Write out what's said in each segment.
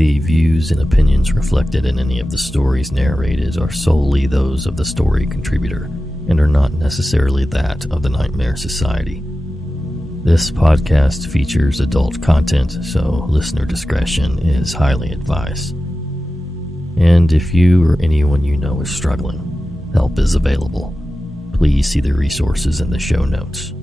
The views and opinions reflected in any of the stories narrated are solely those of the story contributor and are not necessarily that of the Nightmare Society. This podcast features adult content, so listener discretion is highly advised. And if you or anyone you know is struggling, help is available. Please see the resources in the show notes.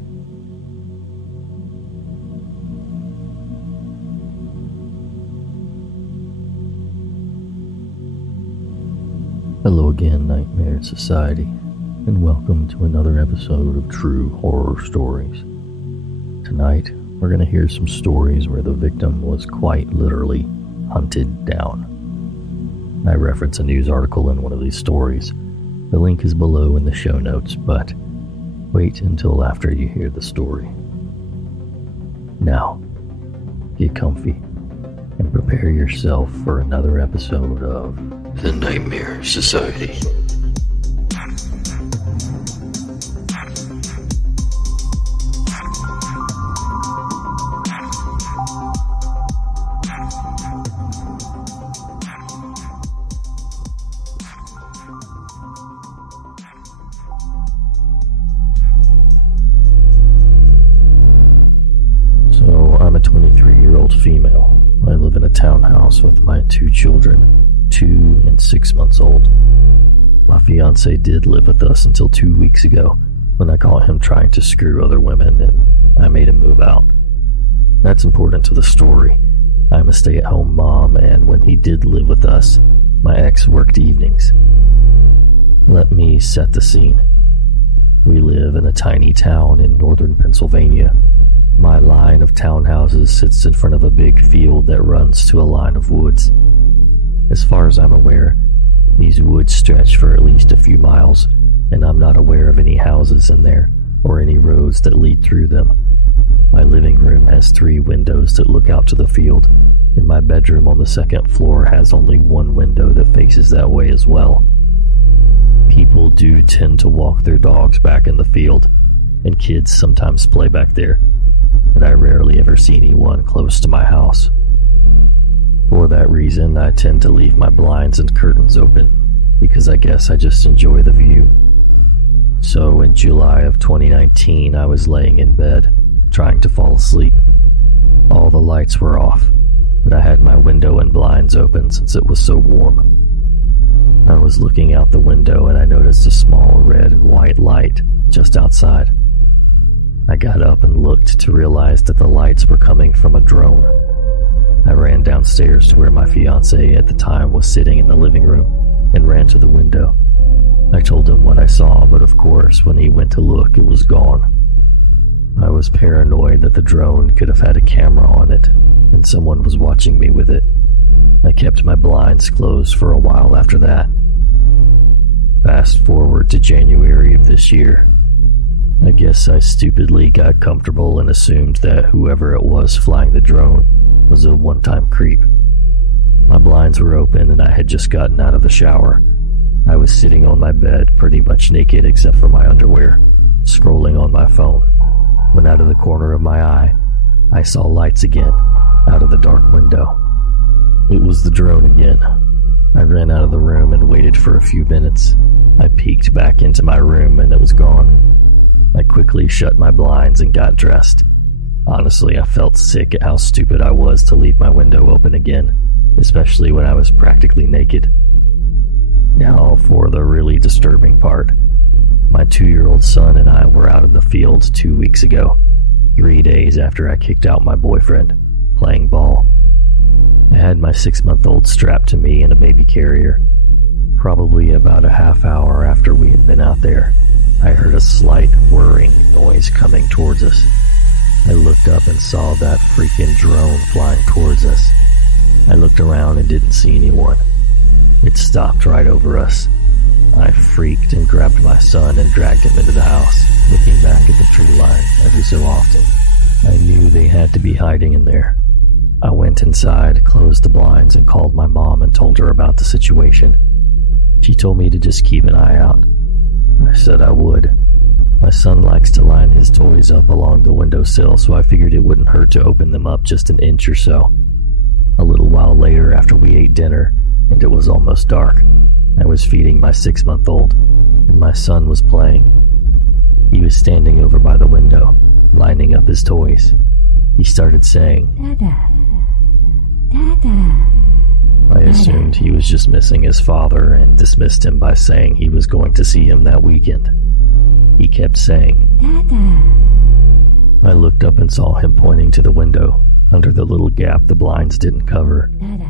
Hello again, Nightmare Society, and welcome to another episode of True Horror Stories. Tonight, we're going to hear some stories where the victim was quite literally hunted down. I reference a news article in one of these stories. The link is below in the show notes, but wait until after you hear the story. Now, get comfy and prepare yourself for another episode of The Nightmare Society. So, I'm a 23-year-old female. I live in a townhouse with my two children, 2 and 6 months old. My fiance did live with us until 2 weeks ago when I caught him trying to screw other women and I made him move out. That's important to the story. I'm a stay-at-home mom, and when he did live with us, my ex worked evenings. Let me set the scene. We live in a tiny town in northern Pennsylvania. My line of townhouses sits in front of a big field that runs to a line of woods. As far as I'm aware, these woods stretch for at least a few miles, and I'm not aware of any houses in there or any roads that lead through them. My living room has 3 windows that look out to the field, and my bedroom on the second floor has only 1 window that faces that way as well. People do tend to walk their dogs back in the field, and kids sometimes play back there, but I rarely ever see anyone close to my house. For that reason, I tend to leave my blinds and curtains open, because I guess I just enjoy the view. So in July of 2019, I was laying in bed, trying to fall asleep. All the lights were off, but I had my window and blinds open since it was so warm. I was looking out the window and I noticed a small red and white light just outside. I got up and looked to realize that the lights were coming from a drone. I ran downstairs to where my fiance at the time was sitting in the living room and ran to the window. I told him what I saw, but of course, when he went to look, it was gone. I was paranoid that the drone could have had a camera on it, and someone was watching me with it. I kept my blinds closed for a while after that. Fast forward to January of this year. I guess I stupidly got comfortable and assumed that whoever it was flying the drone was a one-time creep. My blinds were open and I had just gotten out of the shower. I was sitting on my bed pretty much naked except for my underwear, scrolling on my phone, when out of the corner of my eye, I saw lights again out of the dark window. It was the drone again. I ran out of the room and waited for a few minutes. I peeked back into my room and it was gone. I quickly shut my blinds and got dressed. Honestly, I felt sick at how stupid I was to leave my window open again, especially when I was practically naked. Now for the really disturbing part. My 2-year-old son and I were out in the field 2 weeks ago, 3 days after I kicked out my boyfriend, playing ball. I had my 6-month-old strapped to me in a baby carrier. Probably about a half hour after we had been out there, I heard a slight whirring noise coming towards us. I looked up and saw that freaking drone flying towards us. I looked around and didn't see anyone. It stopped right over us. I freaked and grabbed my son and dragged him into the house, looking back at the tree line every so often. I knew they had to be hiding in there. I went inside, closed the blinds, and called my mom and told her about the situation. She told me to just keep an eye out. I said I would. My son likes to line his toys up along the windowsill, so I figured it wouldn't hurt to open them up just an inch or so. A little while later, after we ate dinner and it was almost dark, I was feeding my 6-month-old, and my son was playing. He was standing over by the window, lining up his toys. He started saying, "Dada, Dada." I assumed he was just missing his father and dismissed him by saying he was going to see him that weekend. He kept saying, "Dada." I looked up and saw him pointing to the window, under the little gap the blinds didn't cover. Dada.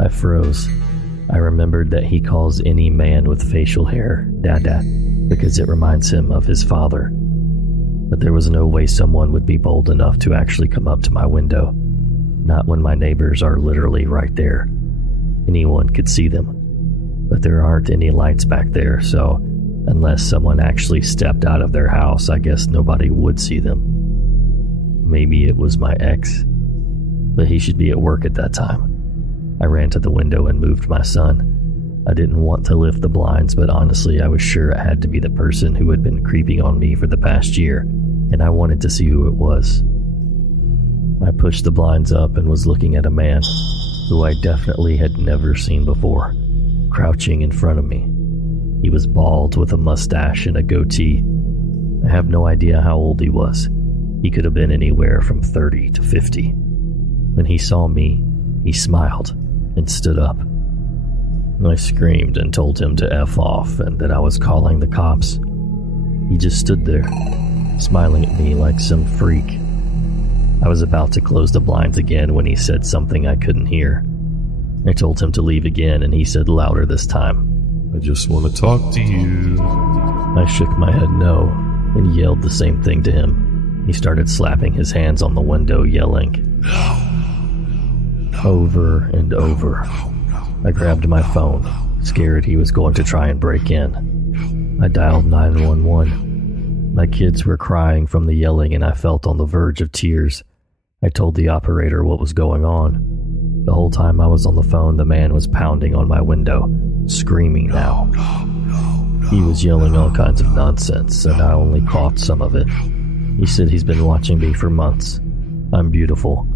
I froze. I remembered that he calls any man with facial hair Dada because it reminds him of his father. But there was no way someone would be bold enough to actually come up to my window. Not when my neighbors are literally right there. Anyone could see them. But there aren't any lights back there, so unless someone actually stepped out of their house, I guess nobody would see them. Maybe it was my ex, but he should be at work at that time. I ran to the window and moved my son. I didn't want to lift the blinds, but honestly, I was sure it had to be the person who had been creeping on me for the past year, and I wanted to see who it was. I pushed the blinds up and was looking at a man who I definitely had never seen before, crouching in front of me. He was bald with a mustache and a goatee. I have no idea how old he was. He could have been anywhere from 30 to 50. When he saw me, he smiled and stood up. I screamed and told him to F off and that I was calling the cops. He just stood there, smiling at me like some freak. I was about to close the blinds again when he said something I couldn't hear. I told him to leave again, and he said louder this time, "I just want to talk to you." I shook my head no and yelled the same thing to him. He started slapping his hands on the window, yelling, "No. Over and over. I grabbed my phone, scared he was going to try and break in. I dialed 911. My kids were crying from the yelling and I felt on the verge of tears. I told the operator what was going on. The whole time I was on the phone, the man was pounding on my window, screaming now. He was yelling all kinds of nonsense, and I only caught some of it. He said he's been watching me for months. I'm beautiful.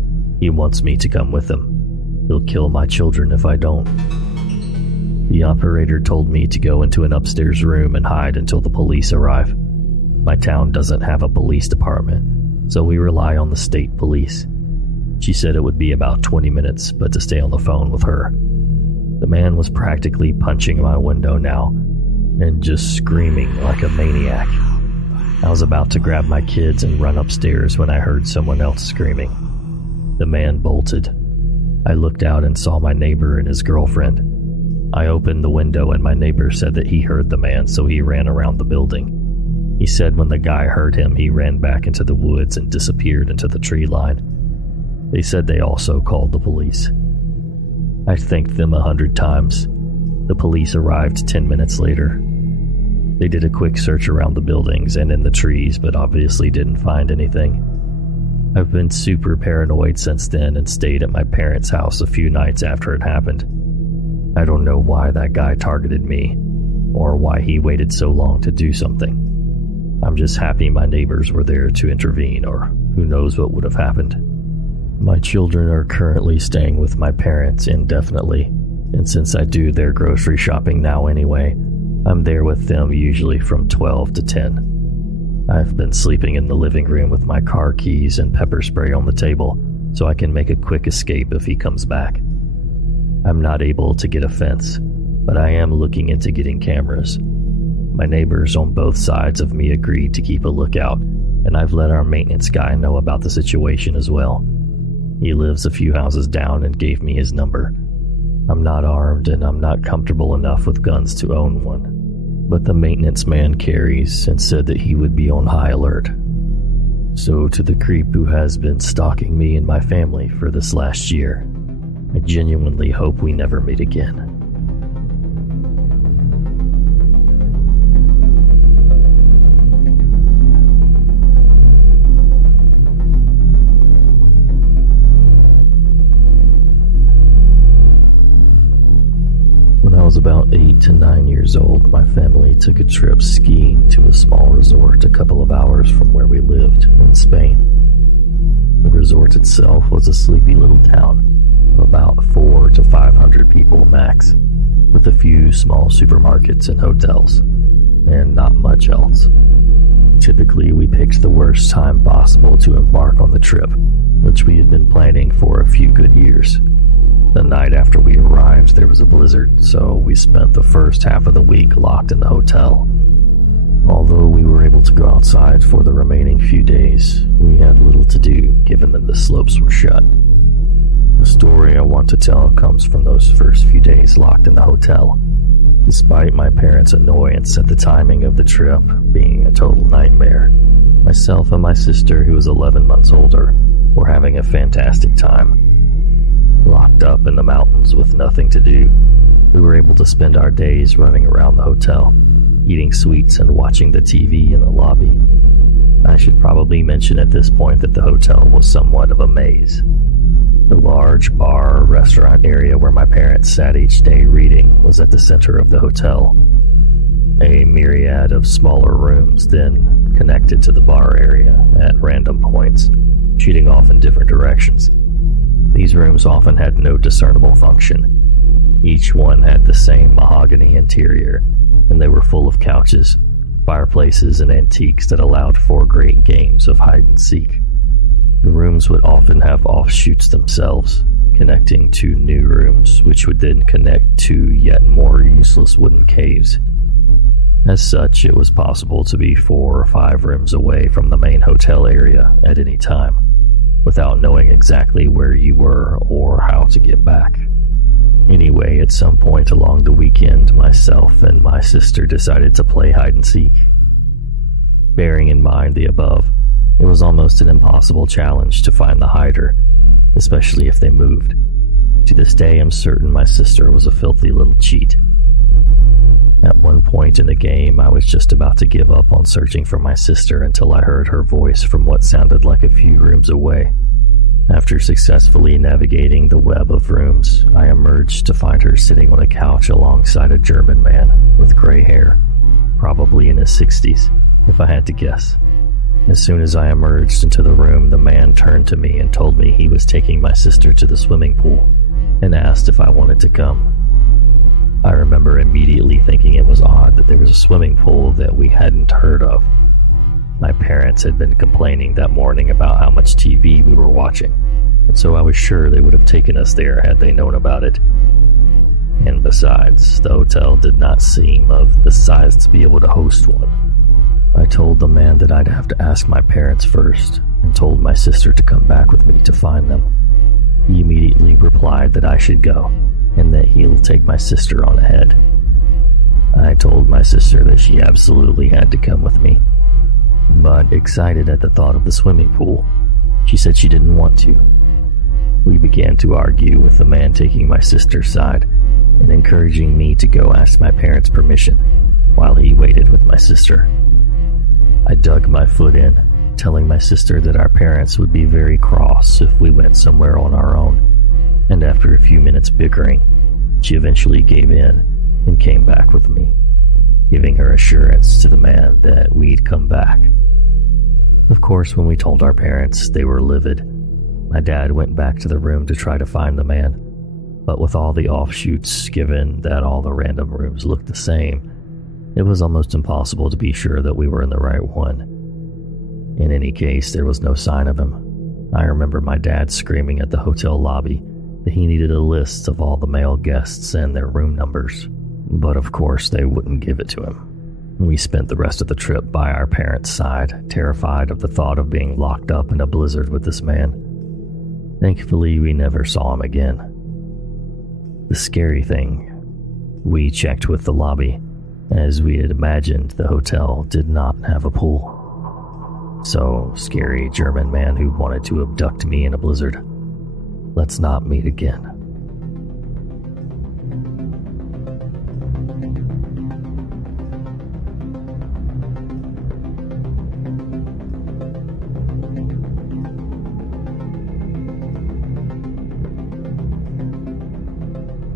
He wants me to come with him. He'll kill my children if I don't. The operator told me to go into an upstairs room and hide until the police arrive. My town doesn't have a police department, so we rely on the state police. She said it would be about 20 minutes, but to stay on the phone with her. The man was practically punching my window now, and just screaming like a maniac. I was about to grab my kids and run upstairs when I heard someone else screaming. The man bolted. I looked out and saw my neighbor and his girlfriend. I opened the window and my neighbor said that he heard the man, so he ran around the building. He said when the guy heard him, he ran back into the woods and disappeared into the tree line. They said they also called the police. I thanked them 100 times. The police arrived 10 minutes later. They did a quick search around the buildings and in the trees, but obviously didn't find anything. I've been super paranoid since then and stayed at my parents' house a few nights after it happened. I don't know why that guy targeted me, or why he waited so long to do something. I'm just happy my neighbors were there to intervene, or who knows what would have happened. My children are currently staying with my parents indefinitely, and since I do their grocery shopping now anyway, I'm there with them usually from 12 to 10. I've been sleeping in the living room with my car keys and pepper spray on the table, so I can make a quick escape if he comes back. I'm not able to get a fence, but I am looking into getting cameras. My neighbors on both sides of me agreed to keep a lookout, and I've let our maintenance guy know about the situation as well. He lives a few houses down and gave me his number. I'm not armed and I'm not comfortable enough with guns to own one. But the maintenance man carries and said that he would be on high alert. So to the creep who has been stalking me and my family for this last year, I genuinely hope we never meet again. When I was about 8 to 9 years old, my family took a trip skiing to a small resort a couple of hours from where we lived in Spain. The resort itself was a sleepy little town, about 400 to 500 people max, with a few small supermarkets and hotels, and not much else. Typically, we picked the worst time possible to embark on the trip, which we had been planning for a few good years. The night after we arrived, there was a blizzard, so we spent the first half of the week locked in the hotel. Although we were able to go outside for the remaining few days, we had little to do given that the slopes were shut. The story I want to tell comes from those first few days locked in the hotel. Despite my parents' annoyance at the timing of the trip being a total nightmare, myself and my sister, who was 11 months older, were having a fantastic time. Locked up in the mountains with nothing to do, we were able to spend our days running around the hotel, eating sweets and watching the TV in the lobby. I should probably mention at this point that the hotel was somewhat of a maze. The large bar restaurant area where my parents sat each day reading was at the center of the hotel. A myriad of smaller rooms then connected to the bar area at random points, shooting off in different directions. These rooms often had no discernible function. Each one had the same mahogany interior, and they were full of couches, fireplaces, and antiques that allowed for great games of hide and seek. The rooms would often have offshoots themselves, connecting to new rooms, which would then connect to yet more useless wooden caves. As such, it was possible to be 4 or 5 rooms away from the main hotel area at any time, without knowing exactly where you were or how to get back. Anyway, at some point along the weekend, myself and my sister decided to play hide and seek. Bearing in mind the above, it was almost an impossible challenge to find the hider, especially if they moved. To this day, I'm certain my sister was a filthy little cheat. At one point in the game, I was just about to give up on searching for my sister until I heard her voice from what sounded like a few rooms away. After successfully navigating the web of rooms, I emerged to find her sitting on a couch alongside a German man with gray hair, probably in his 60s, if I had to guess. As soon as I emerged into the room, the man turned to me and told me he was taking my sister to the swimming pool and asked if I wanted to come. I remember immediately thinking it was odd that there was a swimming pool that we hadn't heard of. My parents had been complaining that morning about how much TV we were watching, and so I was sure they would have taken us there had they known about it. And besides, the hotel did not seem of the size to be able to host one. I told the man that I'd have to ask my parents first, and told my sister to come back with me to find them. He immediately replied that I should go, and that he'll take my sister on ahead. I told my sister that she absolutely had to come with me, but excited at the thought of the swimming pool, she said she didn't want to. We began to argue, with the man taking my sister's side and encouraging me to go ask my parents' permission while he waited with my sister. I dug my foot in, telling my sister that our parents would be very cross if we went somewhere on our own, and after a few minutes bickering, she eventually gave in and came back with me, giving her assurance to the man that we'd come back. Of course, when we told our parents, they were livid. My dad went back to the room to try to find the man, but with all the offshoots, given that all the random rooms looked the same, it was almost impossible to be sure that we were in the right one. In any case, there was no sign of him. I remember my dad screaming at the hotel lobby that he needed a list of all the male guests and their room numbers, but of course they wouldn't give it to him. We spent the rest of the trip by our parents' side, terrified of the thought of being locked up in a blizzard with this man. Thankfully, we never saw him again. The scary thing, we checked with the lobby. As we had imagined, the hotel did not have a pool. So, scary German man who wanted to abduct me in a blizzard, let's not meet again.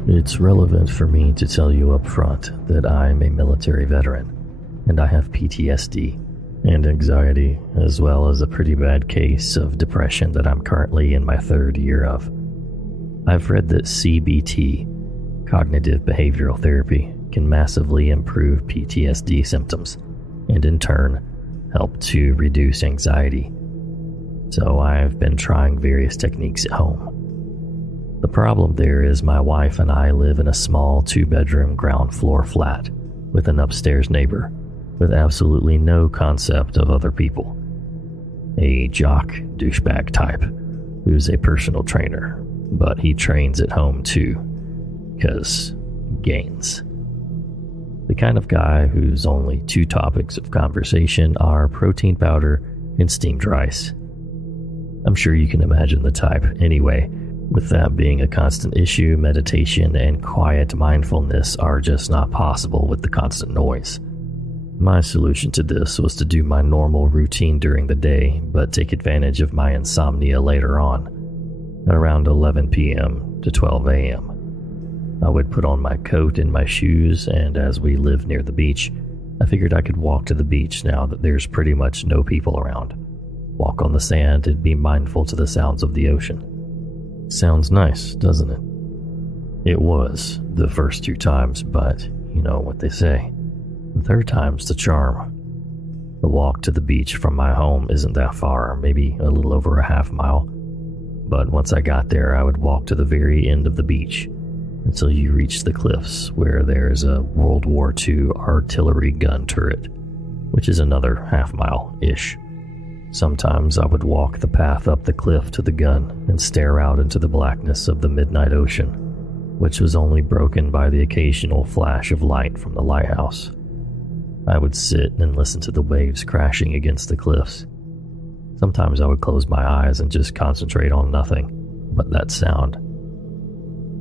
It's relevant for me to tell you up front that I'm a military veteran, and I have PTSD and anxiety, as well as a pretty bad case of depression that I'm currently in my 3rd year of. I've read that CBT, cognitive behavioral therapy, can massively improve PTSD symptoms and in turn help to reduce anxiety. So I've been trying various techniques at home. The problem there is my wife and I live in a small 2-bedroom ground floor flat with an upstairs neighbor with absolutely no concept of other people. A jock douchebag type who's a personal trainer, but he trains at home too, 'cause gains. The kind of guy whose only 2 topics of conversation are protein powder and steamed rice. I'm sure you can imagine the type. Anyway, with that being a constant issue, meditation and quiet mindfulness are just not possible with the constant noise. My solution to this was to do my normal routine during the day, but take advantage of my insomnia later on, around 11 p.m. to 12 a.m. I would put on my coat and my shoes, and as we live near the beach, I figured I could walk to the beach now that there's pretty much no people around. Walk on the sand and be mindful to the sounds of the ocean. Sounds nice, doesn't it? It was the first 2 times, but you know what they say. The third time's the charm. The walk to the beach from my home isn't that far, maybe a little over a half mile. But once I got there, I would walk to the very end of the beach until you reach the cliffs where there's a World War II artillery gun turret, which is another half mile-ish. Sometimes I would walk the path up the cliff to the gun and stare out into the blackness of the midnight ocean, which was only broken by the occasional flash of light from the lighthouse. I would sit and listen to the waves crashing against the cliffs. Sometimes I would close my eyes and just concentrate on nothing but that sound.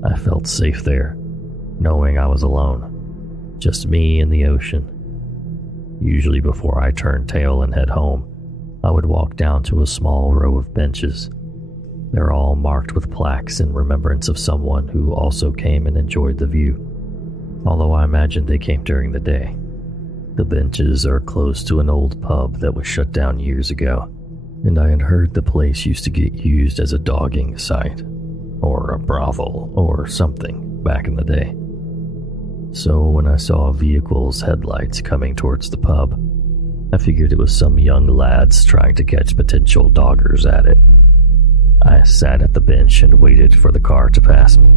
I felt safe there, knowing I was alone, just me and the ocean. Usually before I turned tail and head home, I would walk down to a small row of benches. They're all marked with plaques in remembrance of someone who also came and enjoyed the view, although I imagine they came during the day. The benches are close to an old pub that was shut down years ago, and I had heard the place used to get used as a dogging site, or a brothel, or something back in the day. So when I saw vehicles' headlights coming towards the pub, I figured it was some young lads trying to catch potential doggers at it. I sat at the bench and waited for the car to pass me,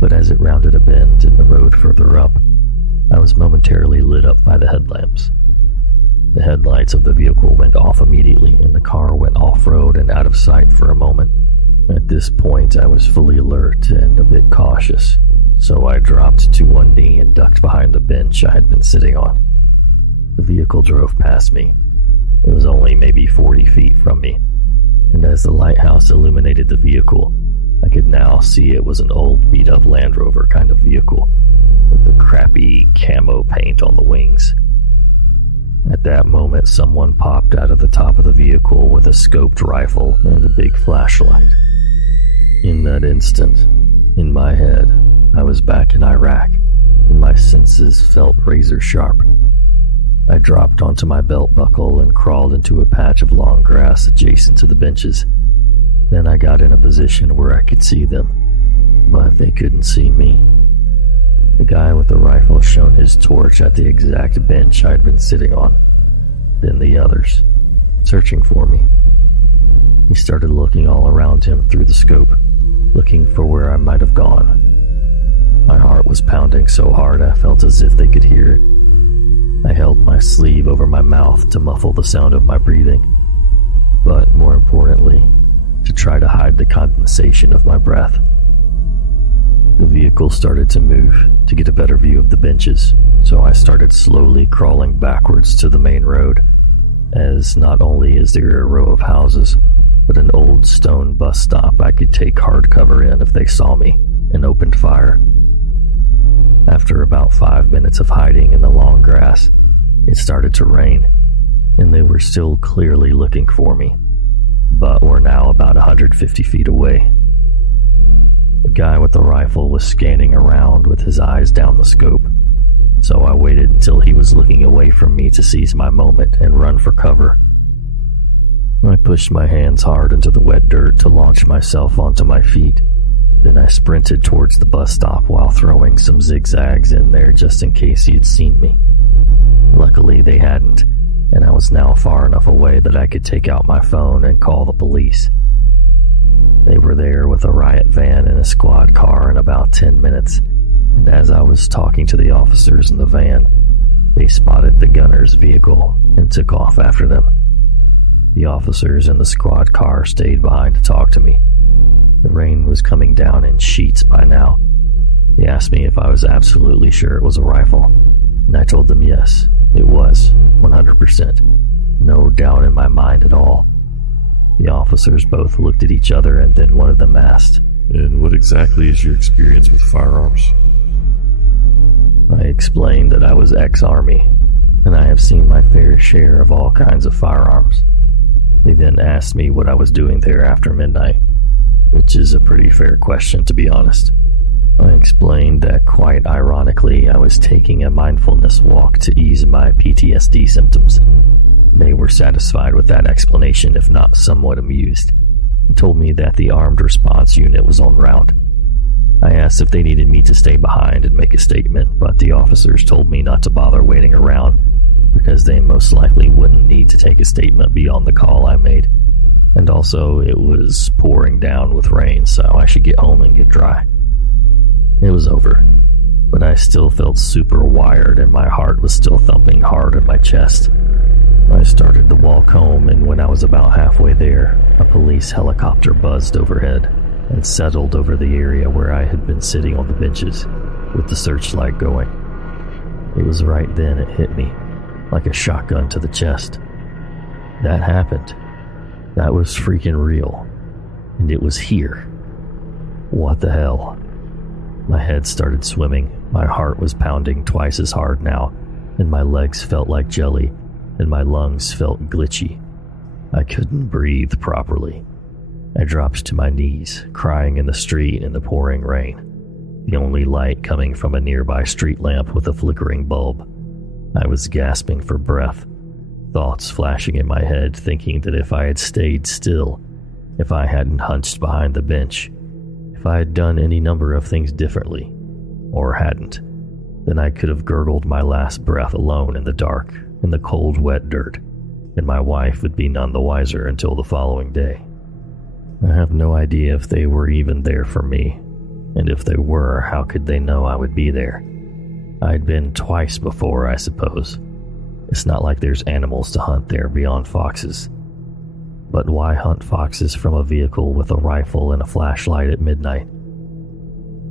but as it rounded a bend in the road further up, I was momentarily lit up by the headlamps. The headlights of the vehicle went off immediately, and the car went off-road and out of sight for a moment. At this point, I was fully alert and a bit cautious, so I dropped to one knee and ducked behind the bench I had been sitting on. The vehicle drove past me. It was only maybe 40 feet from me, and as the lighthouse illuminated the vehicle, I could now see it was an old beat-up Land Rover kind of vehicle, with the crappy camo paint on the wings. At that moment, someone popped out of the top of the vehicle with a scoped rifle and a big flashlight. In that instant, in my head, I was back in Iraq, and my senses felt razor sharp. I dropped onto my belt buckle and crawled into a patch of long grass adjacent to the benches. Then I got in a position where I could see them, but they couldn't see me. The guy with the rifle shone his torch at the exact bench I'd been sitting on. Then the others, searching for me. He started looking all around him through the scope, looking for where I might have gone. My heart was pounding so hard I felt as if they could hear it. I held my sleeve over my mouth to muffle the sound of my breathing, but more importantly, to try to hide the condensation of my breath. The vehicle started to move to get a better view of the benches, so I started slowly crawling backwards to the main road, as not only is there a row of houses, but an old stone bus stop I could take hard cover in if they saw me, and opened fire. After about 5 minutes of hiding in the long grass, it started to rain, and they were still clearly looking for me, but were now about 150 feet away. The guy with the rifle was scanning around with his eyes down the scope, so I waited until he was looking away from me to seize my moment and run for cover. I pushed my hands hard into the wet dirt to launch myself onto my feet, Then I sprinted towards the bus stop while throwing some zigzags in there just in case he had seen me. Luckily, they hadn't, and I was now far enough away that I could take out my phone and call the police. They were there with a riot van and a squad car in about 10 minutes, and as I was talking to the officers in the van, they spotted the gunner's vehicle and took off after them. The officers in the squad car stayed behind to talk to me. The rain was coming down in sheets by now. They asked me if I was absolutely sure it was a rifle, and I told them yes, it was, 100%. No doubt in my mind at all. The officers both looked at each other, and then one of them asked, "And what exactly is your experience with firearms?" I explained that I was ex-Army, and I have seen my fair share of all kinds of firearms. They then asked me what I was doing there after midnight, which is a pretty fair question, to be honest. I explained that, quite ironically, I was taking a mindfulness walk to ease my PTSD symptoms. They were satisfied with that explanation, if not somewhat amused, and told me that the armed response unit was en route. I asked if they needed me to stay behind and make a statement, but the officers told me not to bother waiting around, because they most likely wouldn't need to take a statement beyond the call I made. And also, it was pouring down with rain, so I should get home and get dry. It was over, but I still felt super wired and my heart was still thumping hard in my chest. I started the walk home, and when I was about halfway there, a police helicopter buzzed overhead and settled over the area where I had been sitting on the benches, with the searchlight going. It was right then it hit me, like a shotgun to the chest. That happened. That was freaking real. And it was here. What the hell? My head started swimming, my heart was pounding twice as hard now, and my legs felt like jelly, and my lungs felt glitchy. I couldn't breathe properly. I dropped to my knees, crying in the street in the pouring rain, the only light coming from a nearby street lamp with a flickering bulb. I was gasping for breath, thoughts flashing in my head, thinking that if I had stayed still, if I hadn't hunched behind the bench, if I had done any number of things differently, or hadn't, then I could have gurgled my last breath alone in the dark, in the cold, wet dirt, and my wife would be none the wiser until the following day. I have no idea if they were even there for me, and if they were, how could they know I would be there? I'd been twice before, I suppose. It's not like there's animals to hunt there beyond foxes. But why hunt foxes from a vehicle with a rifle and a flashlight at midnight?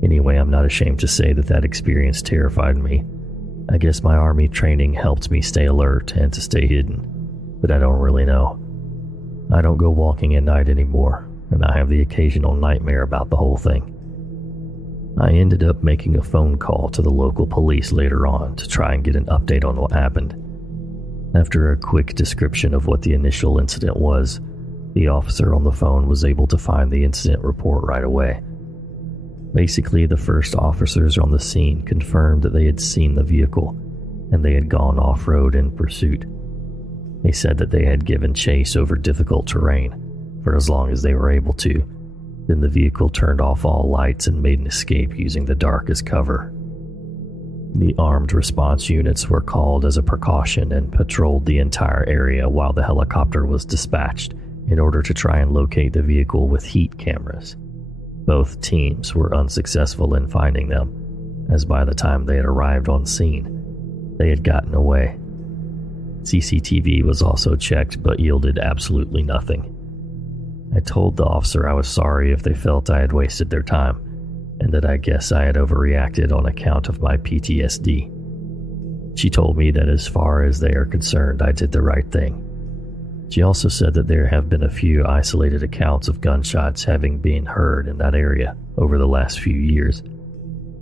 Anyway, I'm not ashamed to say that experience terrified me. I guess my Army training helped me stay alert and to stay hidden, but I don't really know. I don't go walking at night anymore, and I have the occasional nightmare about the whole thing. I ended up making a phone call to the local police later on to try and get an update on what happened. After a quick description of what the initial incident was, the officer on the phone was able to find the incident report right away. Basically, the first officers on the scene confirmed that they had seen the vehicle, and they had gone off-road in pursuit. They said that they had given chase over difficult terrain for as long as they were able to. Then the vehicle turned off all lights and made an escape using the dark as cover. The armed response units were called as a precaution and patrolled the entire area while the helicopter was dispatched in order to try and locate the vehicle with heat cameras. Both teams were unsuccessful in finding them, as by the time they had arrived on scene, they had gotten away. CCTV was also checked but yielded absolutely nothing. I told the officer I was sorry if they felt I had wasted their time, and that I guess I had overreacted on account of my PTSD. She told me that as far as they are concerned, I did the right thing. She also said that there have been a few isolated accounts of gunshots having been heard in that area over the last few years,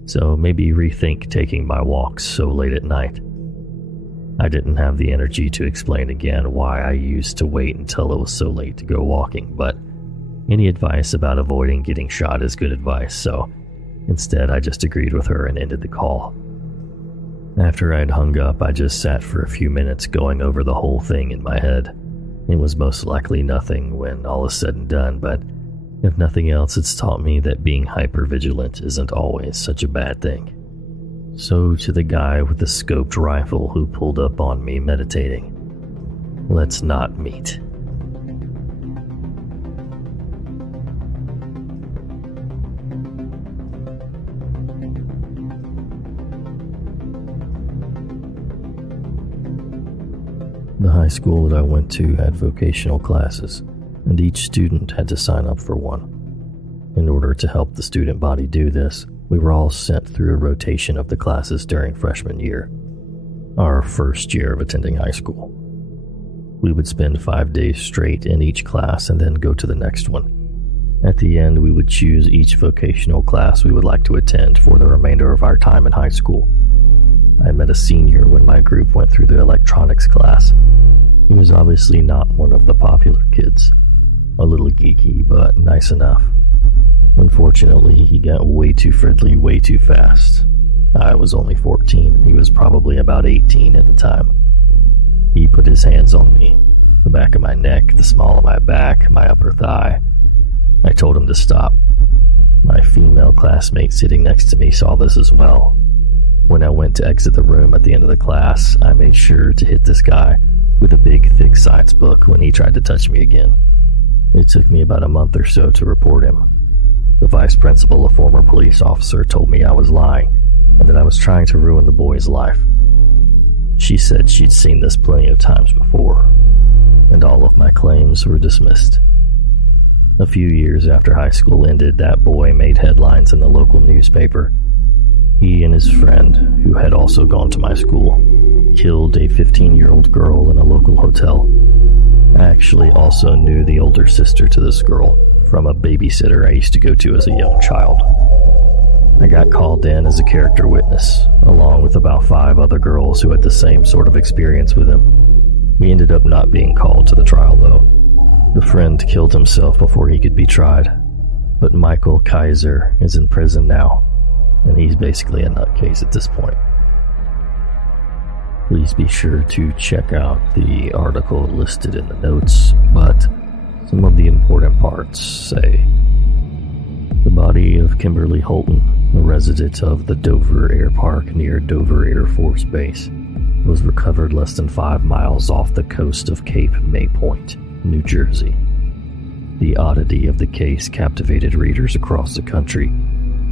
so maybe rethink taking my walks so late at night. I didn't have the energy to explain again why I used to wait until it was so late to go walking, but any advice about avoiding getting shot is good advice, so instead I just agreed with her and ended the call. After I'd hung up, I just sat for a few minutes going over the whole thing in my head. It was most likely nothing when all is said and done, but If nothing else, it's taught me that being hypervigilant isn't always such a bad thing. So to the guy with the scoped rifle who pulled up on me meditating, let's not meet. The high school that I went to had vocational classes, and each student had to sign up for one. In order to help the student body do this, we were all sent through a rotation of the classes during freshman year, our first year of attending high school. We would spend 5 days straight in each class and then go to the next one. At the end, we would choose each vocational class we would like to attend for the remainder of our time in high school. I met a senior when my group went through the electronics class. He was obviously not one of the popular kids. A little geeky, but nice enough. Unfortunately, he got way too friendly way too fast. I was only 14, he was probably about 18 at the time. He put his hands on me, the back of my neck, the small of my back, my upper thigh. I told him to stop. My female classmate sitting next to me saw this as well. When I went to exit the room at the end of the class, I made sure to hit this guy with a big, thick science book when he tried to touch me again. It took me about a month or so to report him. The vice principal, a former police officer, told me I was lying and that I was trying to ruin the boy's life. She said she'd seen this plenty of times before, and all of my claims were dismissed. A few years after high school ended, that boy made headlines in the local newspaper. He and his friend, who had also gone to my school, killed a 15-year-old girl in a local hotel. I actually also knew the older sister to this girl from a babysitter I used to go to as a young child. I got called in as a character witness, along with about 5 other girls who had the same sort of experience with him. We ended up not being called to the trial, though. The friend killed himself before he could be tried, but Michael Kaiser is in prison now, and he's basically a nutcase at this point. Please be sure to check out the article listed in the notes, but some of the important parts say, the body of Kimberly Holton, a resident of the Dover Air Park near Dover Air Force Base, was recovered less than 5 miles off the coast of Cape May Point, New Jersey. The oddity of the case captivated readers across the country,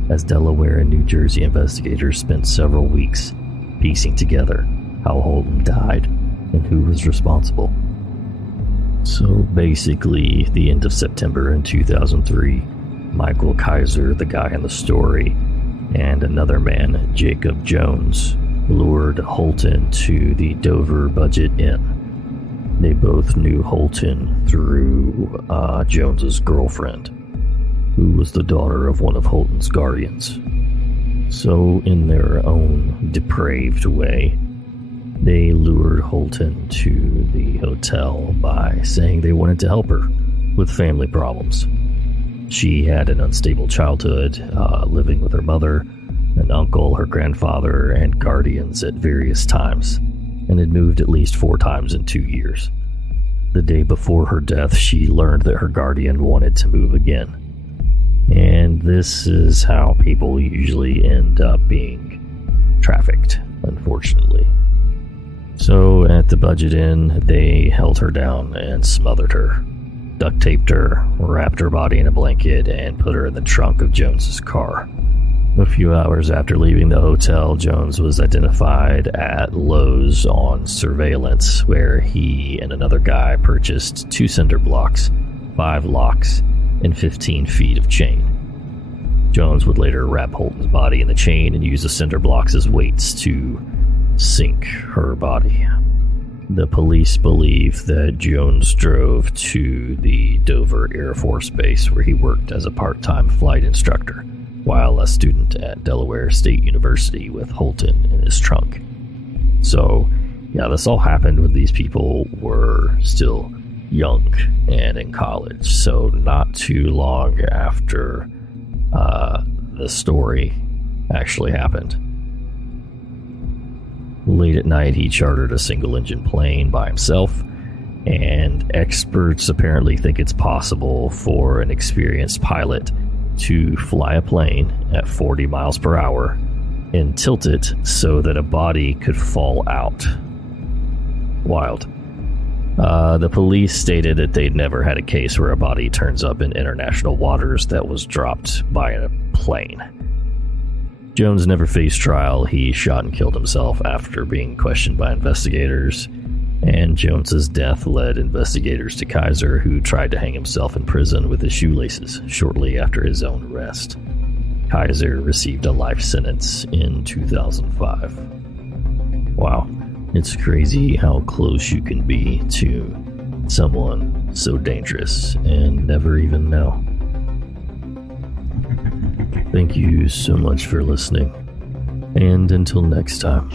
as Delaware and New Jersey investigators spent several weeks piecing together how Holton died and who was responsible. So basically, the end of September in 2003, Michael Kaiser, the guy in the story, and another man, Jacob Jones, lured Holton to the Dover Budget Inn. They both knew Holton through Jones's girlfriend, who was the daughter of one of Holton's guardians. So in their own depraved way, they lured Holton to the hotel by saying they wanted to help her with family problems. She had an unstable childhood, living with her mother, an uncle, her grandfather, and guardians at various times, and had moved at least 4 times in 2 years. The day before her death, she learned that her guardian wanted to move again. And this is how people usually end up being trafficked, unfortunately. So at the Budget Inn, they held her down and smothered her, duct taped her, wrapped her body in a blanket, and put her in the trunk of Jones's car. A few hours after leaving the hotel, Jones was identified at Lowe's on surveillance, where he and another guy purchased 2 cinder blocks, 5 locks, and 15 feet of chain. Jones would later wrap Holton's body in the chain and use the cinder blocks as weights to sink her body. The police believe that Jones drove to the Dover Air Force Base, where he worked as a part-time flight instructor while a student at Delaware State University, with Holton in his trunk. So, yeah, this all happened when these people were still young and in college, so not too long after the story actually happened. Late at night, he chartered a single-engine plane by himself and experts apparently think it's possible for an experienced pilot to fly a plane at 40 miles per hour and tilt it so that a body could fall out. Wild. The police stated that they'd never had a case where a body turns up in international waters that was dropped by a plane. Jones never faced trial. He shot and killed himself after being questioned by investigators, and Jones's death led investigators to Kaiser, who tried to hang himself in prison with his shoelaces shortly after his own arrest. Kaiser received a life sentence in 2005. Wow, it's crazy how close you can be to someone so dangerous and never even know. Thank you so much for listening, and until next time.